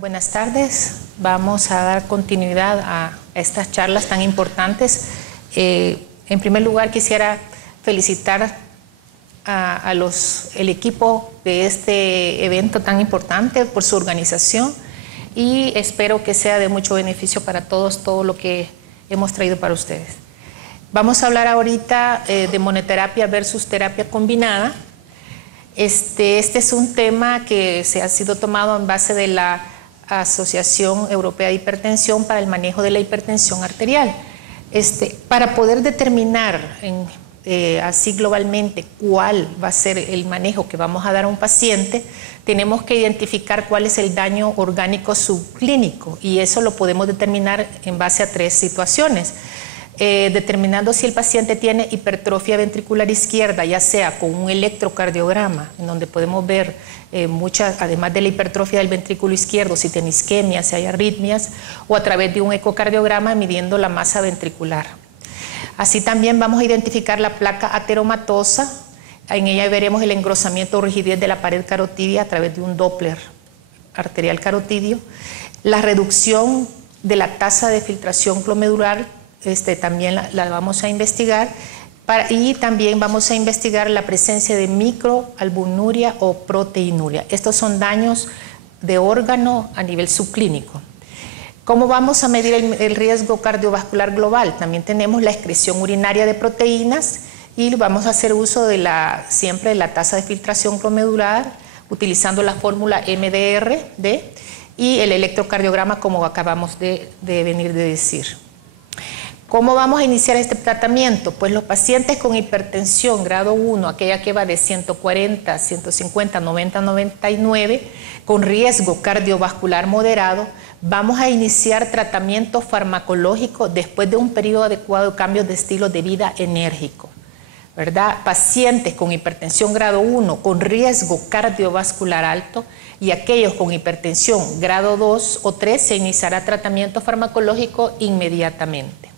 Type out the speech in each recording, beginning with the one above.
Buenas tardes, vamos a dar continuidad a estas charlas tan importantes. En primer lugar quisiera felicitar el equipo de este evento tan importante por su organización y espero que sea de mucho beneficio para todos todo lo que hemos traído para ustedes. Vamos a hablar ahorita de monoterapia versus terapia combinada. Este es un tema que se ha sido tomado en base de la Asociación Europea de Hipertensión para el manejo de la hipertensión arterial. Para poder determinar así globalmente cuál va a ser el manejo que vamos a dar a un paciente, tenemos que identificar cuál es el daño orgánico subclínico y eso lo podemos determinar en base a tres situaciones. Determinando si el paciente tiene hipertrofia ventricular izquierda, ya sea con un electrocardiograma, en donde podemos ver además de la hipertrofia del ventrículo izquierdo, si tiene isquemia, si hay arritmias, o a través de un ecocardiograma midiendo la masa ventricular. Así también vamos a identificar la placa ateromatosa, en ella veremos el engrosamiento o rigidez de la pared carotidia a través de un Doppler arterial carotidio, la reducción de la tasa de filtración glomerular, también la vamos a investigar y también vamos a investigar la presencia de microalbuminuria o proteinuria. Estos son daños de órgano a nivel subclínico. ¿Cómo vamos a medir el riesgo cardiovascular global? También tenemos la excreción urinaria de proteínas y vamos a hacer uso siempre de la tasa de filtración glomerular utilizando la fórmula MDRD y el electrocardiograma como acabamos de venir de decir. ¿Cómo vamos a iniciar este tratamiento? Pues los pacientes con hipertensión grado 1, aquella que va de 140, 150, 90, 99, con riesgo cardiovascular moderado, vamos a iniciar tratamiento farmacológico después de un periodo adecuado de cambios de estilo de vida enérgico, ¿verdad? Pacientes con hipertensión grado 1 con riesgo cardiovascular alto y aquellos con hipertensión grado 2 o 3 se iniciará tratamiento farmacológico inmediatamente.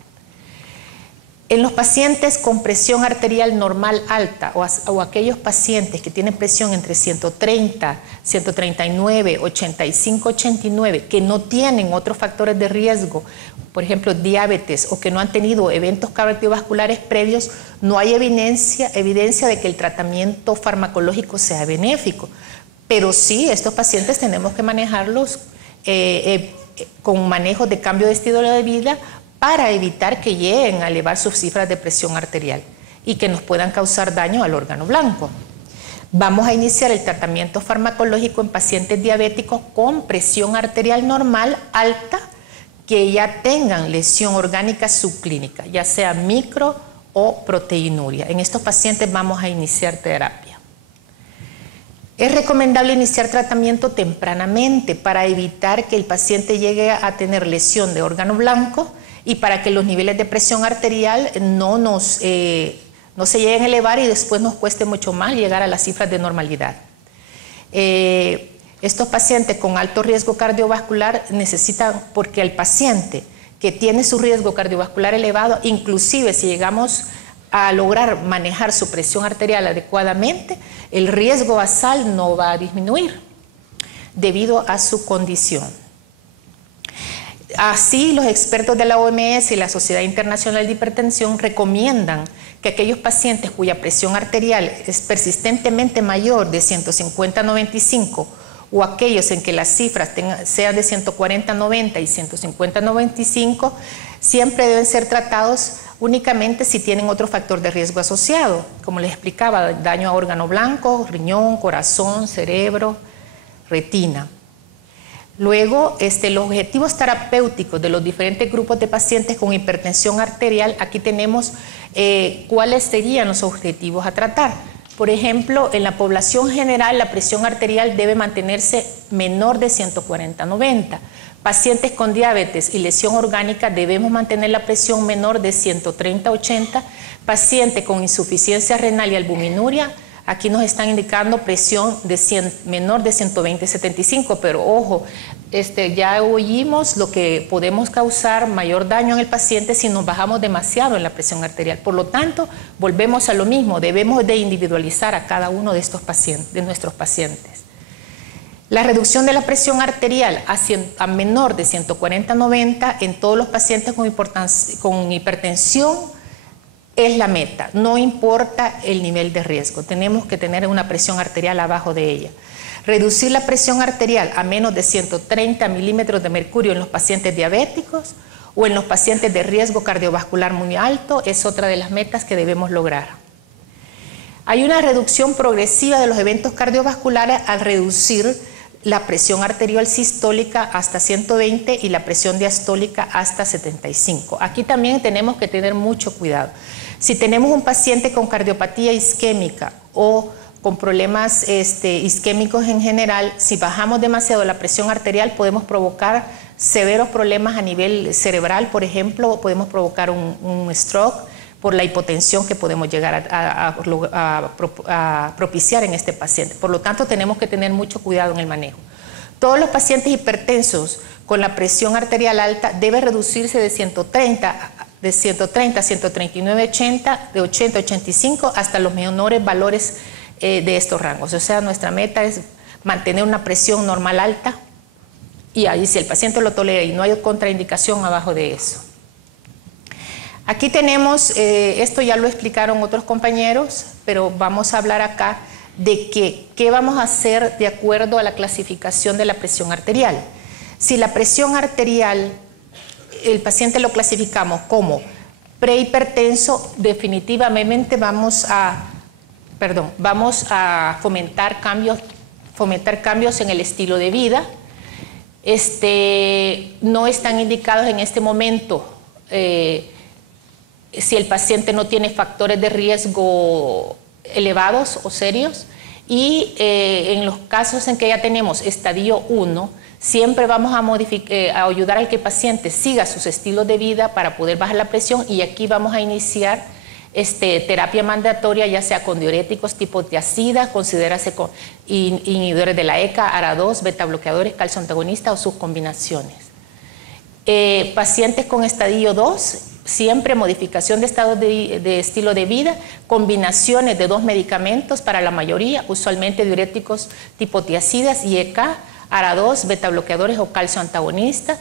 En los pacientes con presión arterial normal alta o aquellos pacientes que tienen presión entre 130, 139, 85, 89, que no tienen otros factores de riesgo, por ejemplo diabetes o que no han tenido eventos cardiovasculares previos, no hay evidencia de que el tratamiento farmacológico sea benéfico. Pero sí, estos pacientes tenemos que manejarlos con manejo de cambio de estilo de vida para evitar que lleguen a elevar sus cifras de presión arterial y que nos puedan causar daño al órgano blanco. Vamos a iniciar el tratamiento farmacológico en pacientes diabéticos con presión arterial normal alta que ya tengan lesión orgánica subclínica, ya sea micro o proteinuria. En estos pacientes vamos a iniciar terapia. Es recomendable iniciar tratamiento tempranamente para evitar que el paciente llegue a tener lesión de órgano blanco y para que los niveles de presión arterial no se lleguen a elevar y después nos cueste mucho más llegar a las cifras de normalidad. Estos pacientes con alto riesgo cardiovascular necesitan, porque el paciente que tiene su riesgo cardiovascular elevado, inclusive si llegamos a lograr manejar su presión arterial adecuadamente, el riesgo basal no va a disminuir debido a su condición. Así, los expertos de la OMS y la Sociedad Internacional de Hipertensión recomiendan que aquellos pacientes cuya presión arterial es persistentemente mayor de 150/95 o aquellos en que las cifras sean de 140/90 y 150/95 siempre deben ser tratados únicamente si tienen otro factor de riesgo asociado, como les explicaba, daño a órgano blanco, riñón, corazón, cerebro, retina. Luego, los objetivos terapéuticos de los diferentes grupos de pacientes con hipertensión arterial, aquí tenemos cuáles serían los objetivos a tratar. Por ejemplo, en la población general la presión arterial debe mantenerse menor de 140/90. Pacientes con diabetes y lesión orgánica debemos mantener la presión menor de 130/80. Pacientes con insuficiencia renal y albuminuria, aquí nos están indicando presión menor de 120/75, pero ojo, ya oímos lo que podemos causar mayor daño en el paciente si nos bajamos demasiado en la presión arterial. Por lo tanto, volvemos a lo mismo, debemos de individualizar a cada uno de estos pacientes, de nuestros pacientes. La reducción de la presión arterial a menor de 140/90 en todos los pacientes con hipertensión es la meta, no importa el nivel de riesgo, tenemos que tener una presión arterial abajo de ella. Reducir la presión arterial a menos de 130 milímetros de mercurio en los pacientes diabéticos o en los pacientes de riesgo cardiovascular muy alto es otra de las metas que debemos lograr. Hay una reducción progresiva de los eventos cardiovasculares al reducir la presión arterial sistólica hasta 120 y la presión diastólica hasta 75. Aquí también tenemos que tener mucho cuidado. Si tenemos un paciente con cardiopatía isquémica o con problemas isquémicos en general, si bajamos demasiado la presión arterial podemos provocar severos problemas a nivel cerebral, por ejemplo, podemos provocar un stroke por la hipotensión que podemos llegar a propiciar en este paciente. Por lo tanto, tenemos que tener mucho cuidado en el manejo. Todos los pacientes hipertensos con la presión arterial alta debe reducirse de 130 a 139/80, de 80/85 hasta los menores valores de estos rangos. O sea, nuestra meta es mantener una presión normal alta y ahí si el paciente lo tolera y no hay contraindicación abajo de eso. Aquí tenemos, esto ya lo explicaron otros compañeros, pero vamos a hablar acá de qué vamos a hacer de acuerdo a la clasificación de la presión arterial. Si la presión arterial, el paciente lo clasificamos como prehipertenso, definitivamente vamos a fomentar cambios en el estilo de vida. No están indicados en este momento si el paciente no tiene factores de riesgo elevados o serios y en los casos en que ya tenemos estadio 1, siempre vamos a ayudar al que el paciente siga sus estilos de vida para poder bajar la presión y aquí vamos a iniciar terapia mandatoria ya sea con diuréticos tipo tiazida, considérase con inhibidores de la ECA, ARA2, beta bloqueadores, calcio antagonista o sus combinaciones. Pacientes con estadio 2, siempre modificación de estado de estilo de vida, combinaciones de 2 medicamentos para la mayoría, usualmente diuréticos tipo tiazidas y ECA, ARA2, beta bloqueadores o calcio antagonista,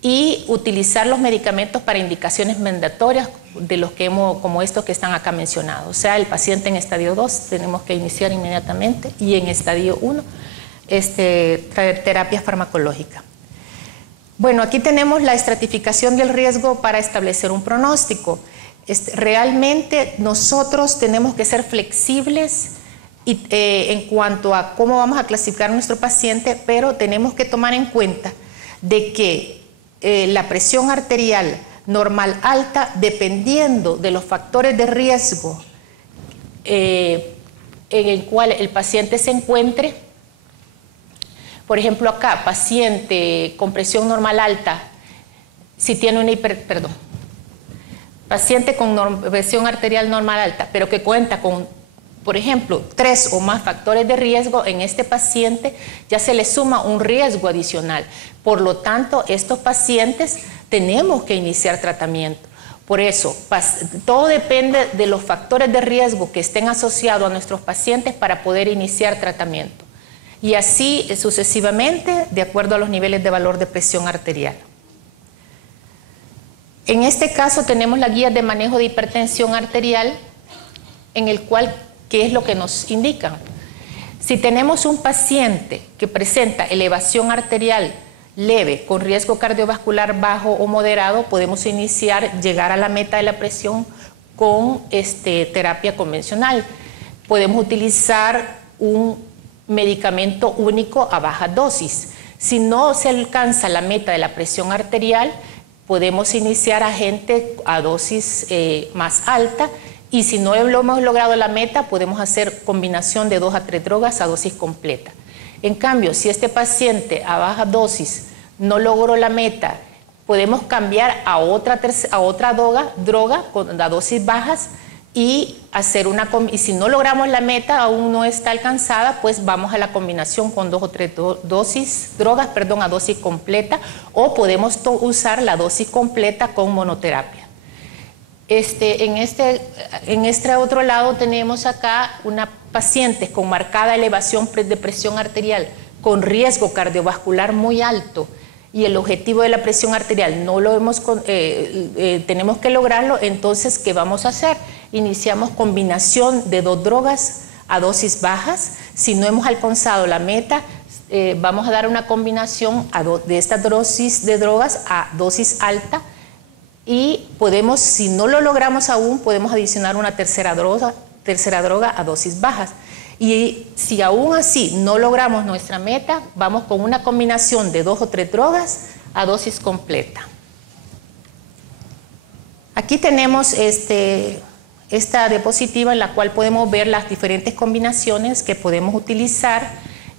y utilizar los medicamentos para indicaciones mandatorias de los que como estos que están acá mencionados. O sea, el paciente en estadio 2 tenemos que iniciar inmediatamente y en estadio 1 terapia farmacológica. Bueno, aquí tenemos la estratificación del riesgo para establecer un pronóstico. Realmente nosotros tenemos que ser flexibles en cuanto a cómo vamos a clasificar a nuestro paciente, pero tenemos que tomar en cuenta de que la presión arterial normal alta, dependiendo de los factores de riesgo en el cual el paciente se encuentre. Por ejemplo, acá, paciente con presión normal alta, si tiene una paciente con presión arterial normal alta, pero que cuenta con, por ejemplo, 3 o más factores de riesgo, en este paciente ya se le suma un riesgo adicional. Por lo tanto, estos pacientes tenemos que iniciar tratamiento. Por eso, todo depende de los factores de riesgo que estén asociados a nuestros pacientes para poder iniciar tratamiento. Y así sucesivamente, de acuerdo a los niveles de valor de presión arterial. En este caso tenemos la guía de manejo de hipertensión arterial, en el cual, ¿qué es lo que nos indican? Si tenemos un paciente que presenta elevación arterial leve con riesgo cardiovascular bajo o moderado, podemos llegar a la meta de la presión con terapia convencional. Podemos utilizar un medicamento único a baja dosis. Si no se alcanza la meta de la presión arterial, podemos iniciar agentes a dosis más alta y si no hemos logrado la meta, podemos hacer combinación de 2 a 3 drogas a dosis completa. En cambio, si este paciente a baja dosis no logró la meta, podemos cambiar a otra droga con las dosis bajas y y si no logramos la meta, aún no está alcanzada, pues vamos a la combinación con 2 o 3 drogas a dosis completa, o podemos usar la dosis completa con monoterapia. En este otro lado tenemos acá una paciente con marcada elevación de presión arterial con riesgo cardiovascular muy alto y el objetivo de la presión arterial no lo hemos, tenemos que lograrlo, entonces, ¿qué vamos a hacer? Iniciamos combinación de 2 drogas a dosis bajas. Si no hemos alcanzado la meta, vamos a dar una combinación de estas dosis de drogas a dosis alta y podemos, si no lo logramos aún, podemos adicionar una tercera droga a dosis bajas. Y si aún así no logramos nuestra meta, vamos con una combinación de 2 o 3 drogas a dosis completa. Aquí tenemos esta diapositiva en la cual podemos ver las diferentes combinaciones que podemos utilizar,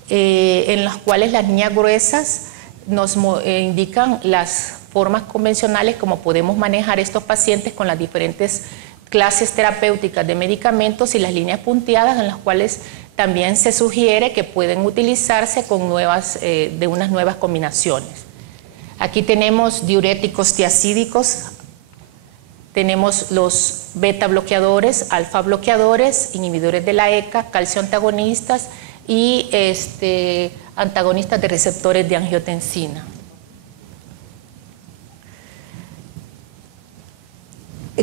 en las cuales las líneas gruesas nos indican las formas convencionales como podemos manejar estos pacientes con las diferentes clases terapéuticas de medicamentos, y las líneas punteadas en las cuales también se sugiere que pueden utilizarse con de unas nuevas combinaciones. Aquí tenemos diuréticos tiacídicos, tenemos los beta bloqueadores, alfa bloqueadores, inhibidores de la ECA, calcio antagonistas y antagonistas de receptores de angiotensina.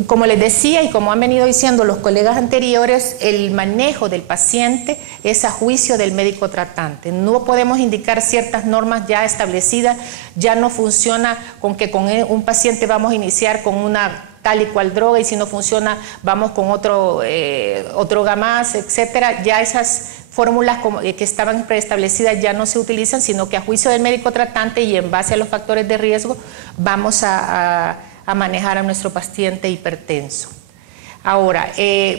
Como les decía y como han venido diciendo los colegas anteriores, el manejo del paciente es a juicio del médico tratante. No podemos indicar ciertas normas ya establecidas, ya no funciona con que con un paciente vamos a iniciar con una tal y cual droga y si no funciona vamos con otro droga más, etcétera. Ya esas fórmulas que estaban preestablecidas ya no se utilizan, sino que a juicio del médico tratante y en base a los factores de riesgo vamos a manejar a nuestro paciente hipertenso. Ahora,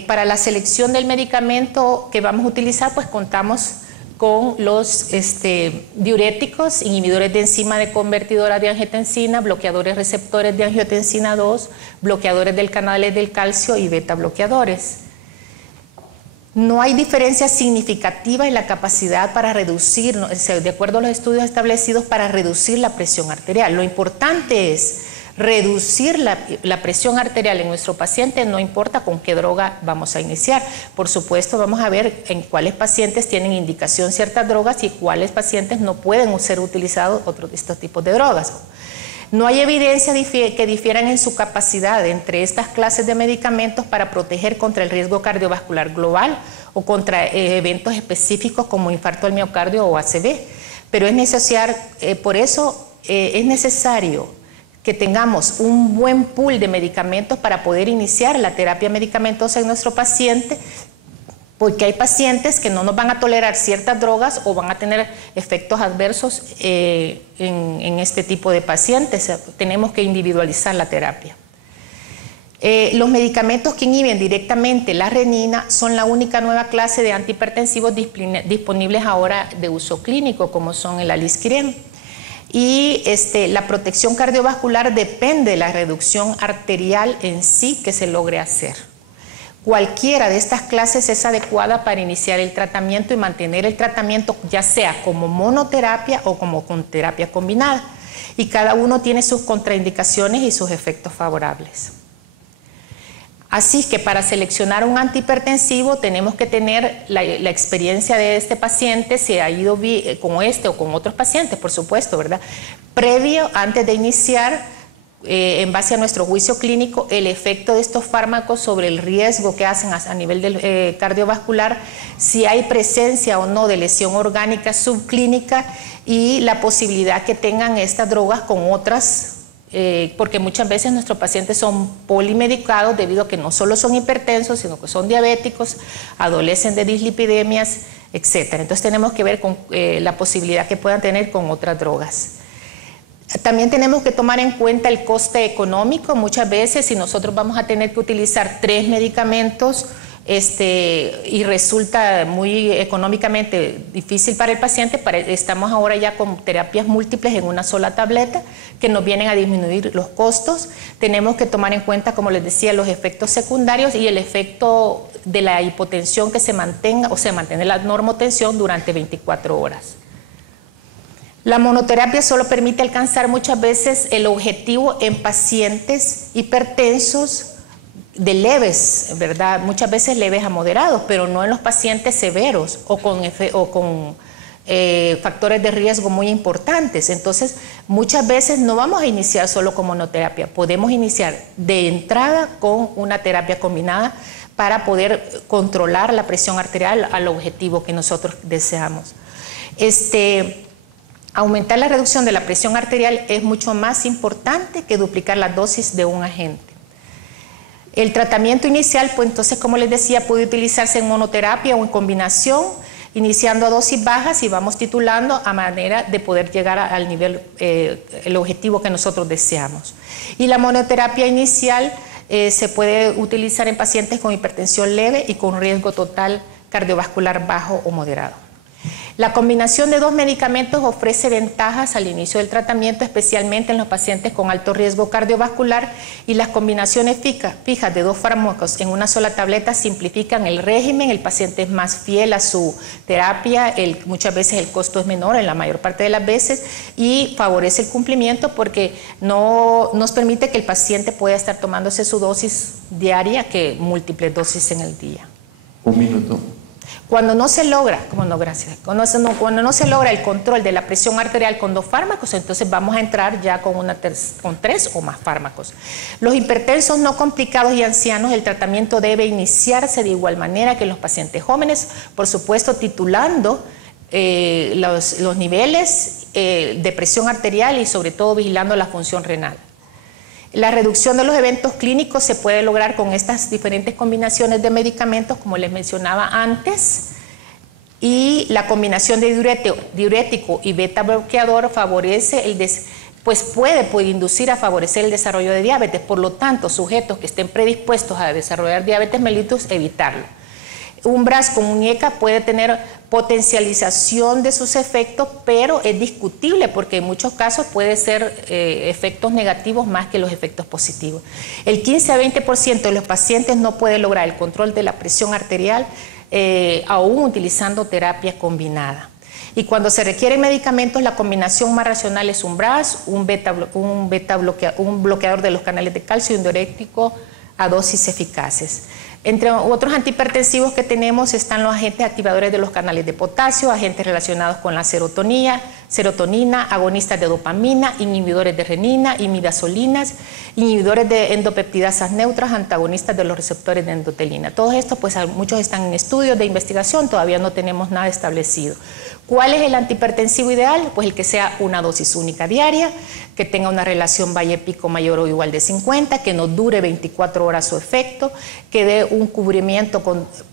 para la selección del medicamento que vamos a utilizar, pues contamos con los diuréticos, inhibidores de enzima de convertidora de angiotensina, bloqueadores receptores de angiotensina 2, bloqueadores del canales del calcio y beta bloqueadores. No hay diferencia significativa en la capacidad para reducir, de acuerdo a los estudios establecidos, para reducir la presión arterial. Lo importante es reducir la presión arterial en nuestro paciente, no importa con qué droga vamos a iniciar. Por supuesto, vamos a ver en cuáles pacientes tienen indicación ciertas drogas y cuáles pacientes no pueden ser utilizados estos tipos de drogas. No hay evidencia que difieran en su capacidad entre estas clases de medicamentos para proteger contra el riesgo cardiovascular global o contra eventos específicos como infarto al miocardio o ACV. Pero es necesario, por eso es necesario que tengamos un buen pool de medicamentos para poder iniciar la terapia medicamentosa en nuestro paciente, porque hay pacientes que no nos van a tolerar ciertas drogas o van a tener efectos adversos en este tipo de pacientes. Tenemos que individualizar la terapia. Los medicamentos que inhiben directamente la renina son la única nueva clase de antihipertensivos disponibles ahora de uso clínico, como son el alisquirem. Y la protección cardiovascular depende de la reducción arterial en sí que se logre hacer. Cualquiera de estas clases es adecuada para iniciar el tratamiento y mantener el tratamiento, ya sea como monoterapia o como con terapia combinada. Y cada uno tiene sus contraindicaciones y sus efectos favorables. Así que para seleccionar un antihipertensivo tenemos que tener la experiencia de este paciente, si ha ido con este o con otros pacientes, por supuesto, ¿verdad? Previo, antes de iniciar, en base a nuestro juicio clínico, el efecto de estos fármacos sobre el riesgo que hacen a nivel del cardiovascular, si hay presencia o no de lesión orgánica subclínica y la posibilidad que tengan estas drogas con otras, porque muchas veces nuestros pacientes son polimedicados debido a que no solo son hipertensos, sino que son diabéticos, adolecen de dislipidemias, etc. Entonces tenemos que ver con la posibilidad que puedan tener con otras drogas. También tenemos que tomar en cuenta el coste económico. Muchas veces si nosotros vamos a tener que utilizar 3 medicamentos y resulta muy económicamente difícil para el paciente, estamos ahora ya con terapias múltiples en una sola tableta que nos vienen a disminuir los costos. Tenemos que tomar en cuenta, como les decía, los efectos secundarios y el efecto de la hipotensión que se mantenga o se mantiene la normotensión durante 24 horas. La monoterapia solo permite alcanzar muchas veces el objetivo en pacientes hipertensos de leves, ¿verdad? Muchas veces leves a moderados, pero no en los pacientes severos o con factores de riesgo muy importantes. Entonces, muchas veces no vamos a iniciar solo con monoterapia, podemos iniciar de entrada con una terapia combinada para poder controlar la presión arterial al objetivo que nosotros deseamos. Aumentar la reducción de la presión arterial es mucho más importante que duplicar la dosis de un agente. El tratamiento inicial, pues entonces, como les decía, puede utilizarse en monoterapia o en combinación, iniciando a dosis bajas y vamos titulando a manera de poder llegar al nivel, el objetivo que nosotros deseamos. Y la monoterapia inicial se puede utilizar en pacientes con hipertensión leve y con riesgo total cardiovascular bajo o moderado. La combinación de 2 medicamentos ofrece ventajas al inicio del tratamiento, especialmente en los pacientes con alto riesgo cardiovascular, y las combinaciones fijas de 2 fármacos en una sola tableta simplifican el régimen, el paciente es más fiel a su terapia, muchas veces el costo es menor en la mayor parte de las veces y favorece el cumplimiento porque no nos permite que el paciente pueda estar tomándose su dosis diaria que múltiples dosis en el día. Un minuto. Cuando no se logra, cuando no se logra el control de la presión arterial con 2 fármacos, entonces vamos a entrar ya con 3 o más fármacos. Los hipertensos no complicados y ancianos, el tratamiento debe iniciarse de igual manera que en los pacientes jóvenes, por supuesto titulando los niveles de presión arterial y sobre todo vigilando la función renal. La reducción de los eventos clínicos se puede lograr con estas diferentes combinaciones de medicamentos, como les mencionaba antes, y la combinación de diurético y beta bloqueador favorece puede inducir a favorecer el desarrollo de diabetes. Por lo tanto, sujetos que estén predispuestos a desarrollar diabetes mellitus, evitarlo. Un BRAS con un IECA puede tener potencialización de sus efectos, pero es discutible porque en muchos casos puede ser efectos negativos más que los efectos positivos. El 15 a 20% de los pacientes no puede lograr el control de la presión arterial aún utilizando terapia combinada. Y cuando se requieren medicamentos, la combinación más racional es un BRAS, un bloqueador de los canales de calcio y un diurético a dosis eficaces. Entre otros antihipertensivos que tenemos están los agentes activadores de los canales de potasio, agentes relacionados con la serotonina, agonistas de dopamina, inhibidores de renina, imidazolinas, inhibidores de endopeptidasas neutras, antagonistas de los receptores de endotelina. Todos estos, pues muchos están en estudios de investigación, todavía no tenemos nada establecido. ¿Cuál es el antihipertensivo ideal? Pues el que sea una dosis única diaria, que tenga una relación valle-pico mayor o igual de 50, que no dure 24 horas su efecto, que dé un cubrimiento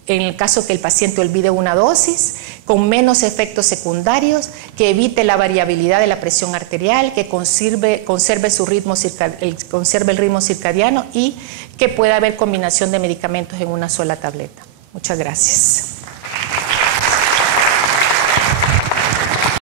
en el caso que el paciente olvide una dosis, con menos efectos secundarios, que evite la variabilidad de la presión arterial, que conserve el ritmo circadiano y que pueda haber combinación de medicamentos en una sola tableta. Muchas gracias.